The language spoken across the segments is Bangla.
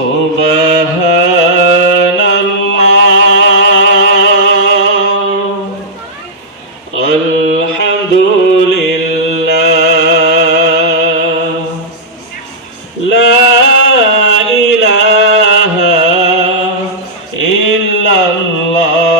সুবহানাল্লাহ আলহামদুলিল্লাহ লা ইলাহা ইল্লাল্লাহ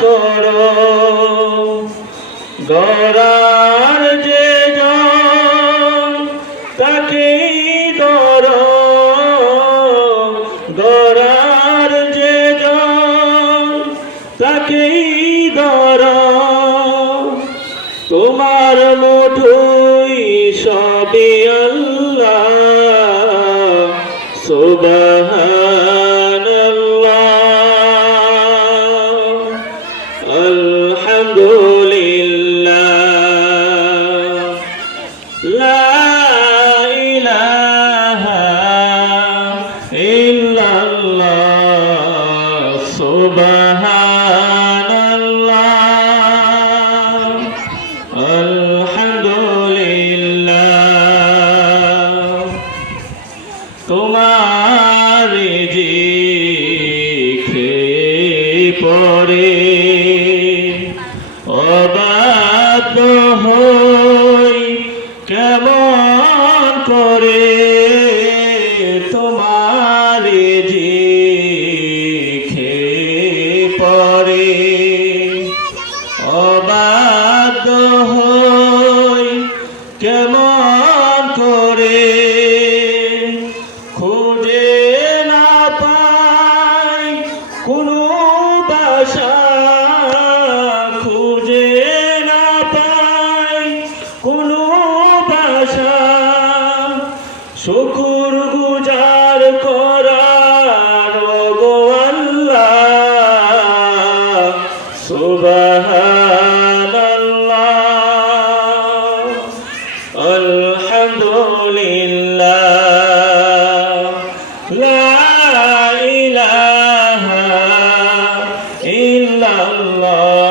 করো। গরার যে তাকেই দর গরার যে তাকেই দর তোমার মুঠুই সবই আল্লাহ সুবহানাল্লাহ ইল্লাল্লাহ সুবহানাল্লাহ আলহামদুলিল্লাহ। তোমার জিখে পরে অবাদ হই শুকুর গুজার করার গো আল্লাহ। আলহামদুলিল্লাহ। ইলাহা ইল্লাল্লাহ।